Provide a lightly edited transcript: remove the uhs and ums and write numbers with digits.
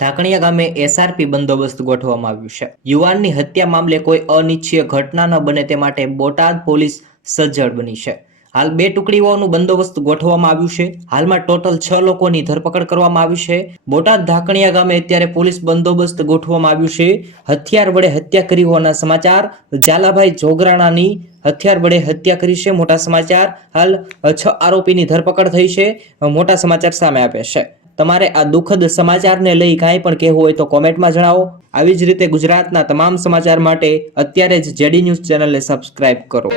ઢાકણિયા ગામે એસઆરપી બંદોબસ્ત ગોઠવવામાં આવ્યું છે। યુવાનની હત્યા મામલે કોઈ અનિચ્છનીય ઘટના ન બને તે માટે બોટાદ પોલીસ સજ્જડ બની છે। હાલ 2 ટુકડીઓનું બંદોબસ્ત ગોઠવવામાં આવ્યું છે। હાલમાં ટોટલ 6 લોકોની ધરપકડ કરવામાં આવી છે। બોટાદ ઢાકણિયા ગામે અત્યારે પોલીસ બંદોબસ્ત ગોઠવવામાં આવ્યું છે। હથિયાર વડે હત્યા કરી હોવાના સમાચાર। ઝાલાભાઈ જોગરાણાની હથિયાર વડે હત્યા કરી છે, મોટા સમાચાર। હાલ 6 આરોપીની ધરપકડ થઈ છે, મોટા સમાચાર સામે આવ્યા છે। તમારે આ દુઃખદ સમાચારને લઈ કાંઈ પણ કહેવું હોય તો કોમેન્ટમાં જણાવો। આવી જ રીતે ગુજરાતના તમામ સમાચાર માટે અત્યારે જ જેડી ન્યૂઝ ચેનલને સબસ્ક્રાઇબ કરો।